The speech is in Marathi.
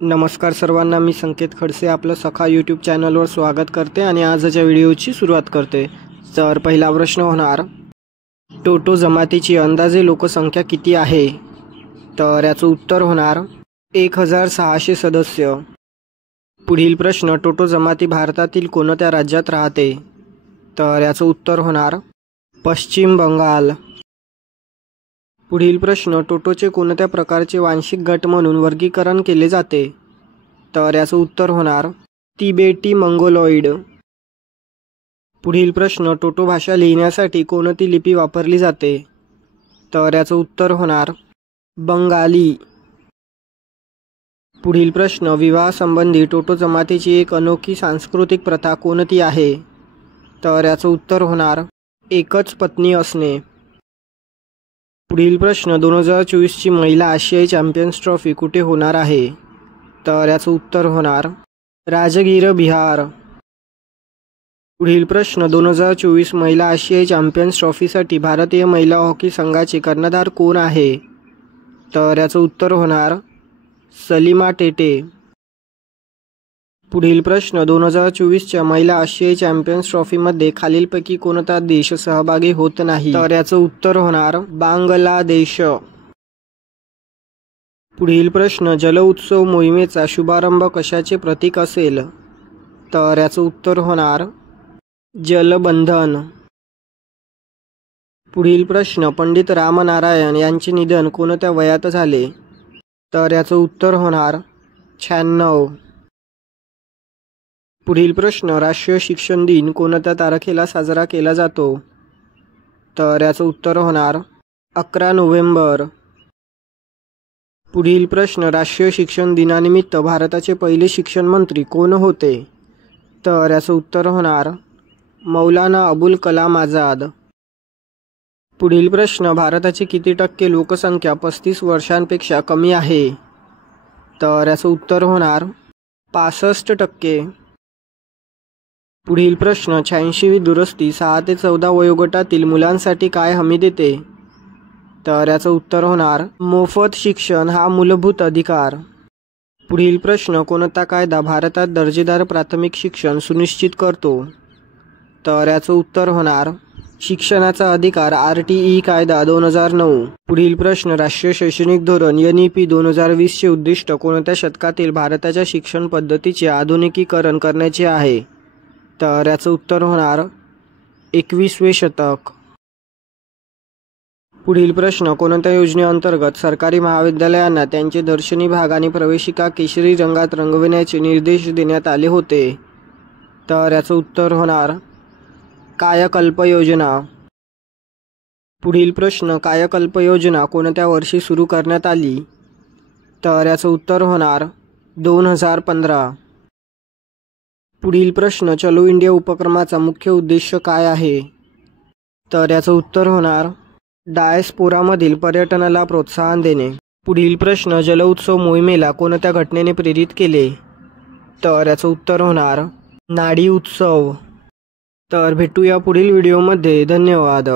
नमस्कार सर्वांना, मी संकेत खडसे आपलं सखा यूट्यूब चॅनलवर स्वागत करते आणि आजच्या व्हिडिओची सुरुवात करते। तर पहिला प्रश्न होणार, टोटो जमातीची अंदाजे लोकसंख्या किती आहे? तर याचं उत्तर होणार 1600 सदस्य। पुढील प्रश्न, टोटो जमाती भारतातील कोणत्या राज्यात राहते? तर याचं उत्तर होणार पश्चिम बंगाल। पुढील प्रश्न, टोटोचे कोणत्या प्रकारचे वांशिक गट म्हणून वर्गीकरण केले जाते? तर याचं उत्तर होणार तिबेटी मंगोलॉइड। पुढील प्रश्न, टोटो भाषा लिहिण्यासाठी कोणती लिपी वापरली जाते? तर याचं उत्तर होणार बंगाली। पुढील प्रश्न, विवाहासंबंधी टोटो जमातीची एक अनोखी सांस्कृतिक प्रथा कोणती आहे? तर याचं उत्तर होणार एकच पत्नी असणे। पुढील प्रश्न, 2024 ची महिला आशियाई चॅम्पियन्स ट्रॉफी कुठे होणार आहे? तर याचं उत्तर होणार राजगीर, बिहार। पुढील प्रश्न, 2024 महिला आशियाई चॅम्पियन्स ट्रॉफीसाठी भारतीय महिला हॉकी संघाचे कर्णधार कोण आहे? तर याचं उत्तर होणार सलीमा टेटे। पुढील प्रश्न, 2024च्या महिला आशियाई चॅम्पियन्स ट्रॉफीमध्ये खालीलपैकी कोणता देश सहभागी होत नाही? तर याचं उत्तर होणार बांगलादेश। पुढील प्रश्न, जल उत्सव मोहिमेचा शुभारंभ कशाचे प्रतीक असेल? तर याचं उत्तर होणार जलबंधन। पुढील प्रश्न, पंडित रामनारायण यांचे निधन कोणत्या वयात झाले? तर याचं उत्तर होणार 96। पुढील प्रश्न, राष्ट्रीय शिक्षण दिन कोणत्या तारखेला साजरा केला जातो? तर याचं उत्तर होणार 11 नोव्हेंबर। पुढील प्रश्न, राष्ट्रीय शिक्षण दिनानिमित्त भारताचे पहिले शिक्षण मंत्री कोण होते? तर याचं उत्तर होणार मौलाना अबुल कलाम आझाद। पुढील प्रश्न, भारताची किती टक्के लोकसंख्या 35 वर्षांपेक्षा कमी आहे? तर याचं उत्तर होणार 65%। पुढील प्रश्न, 86वी दुरुस्ती 6 ते 14 वयोगटातील मुलांसाठी काय हमी देते? तर याचं उत्तर होणार मोफत शिक्षण हा मूलभूत अधिकार। पुढील प्रश्न, कोणता कायदा भारतात दर्जेदार प्राथमिक शिक्षण सुनिश्चित करतो? तर याचं उत्तर होणार शिक्षणाचा अधिकार RTE कायदा 2009। पुढील प्रश्न, राष्ट्रीय शैक्षणिक धोरण NEP 2020 चे उद्दिष्ट कोणत्या शतकातील भारताच्या शिक्षण पद्धतीचे आधुनिकीकरण करण्याचे आहे? तर याचं उत्तर होणार 21वे शतक। पुढील प्रश्न, कोणत्या योजनेअंतर्गत सरकारी महाविद्यालयांना त्यांचे दर्शनी भाग आणि प्रवेशिका केशरी रंगात रंगविण्याचे निर्देश देण्यात आले होते? तर याचं उत्तर होणार कायाकल्प योजना। पुढील प्रश्न, कायाकल्प योजना कोणत्या वर्षी सुरू करण्यात आली? तर याचं उत्तर होणार 2015। पुढील प्रश्न, चलो इंडिया उपक्रमाचा मुख्य उद्देश काय आहे? तर याचं उत्तर होणार डायस्पोरामधील पर्यटनाला प्रोत्साहन देणे। पुढील प्रश्न, जल उत्सव मोहिमेला कोणत्या घटनेने प्रेरित केले? तर याचं उत्तर होणार नाडी उत्सव। तर भेटूया पुढील व्हिडिओमध्ये। धन्यवाद।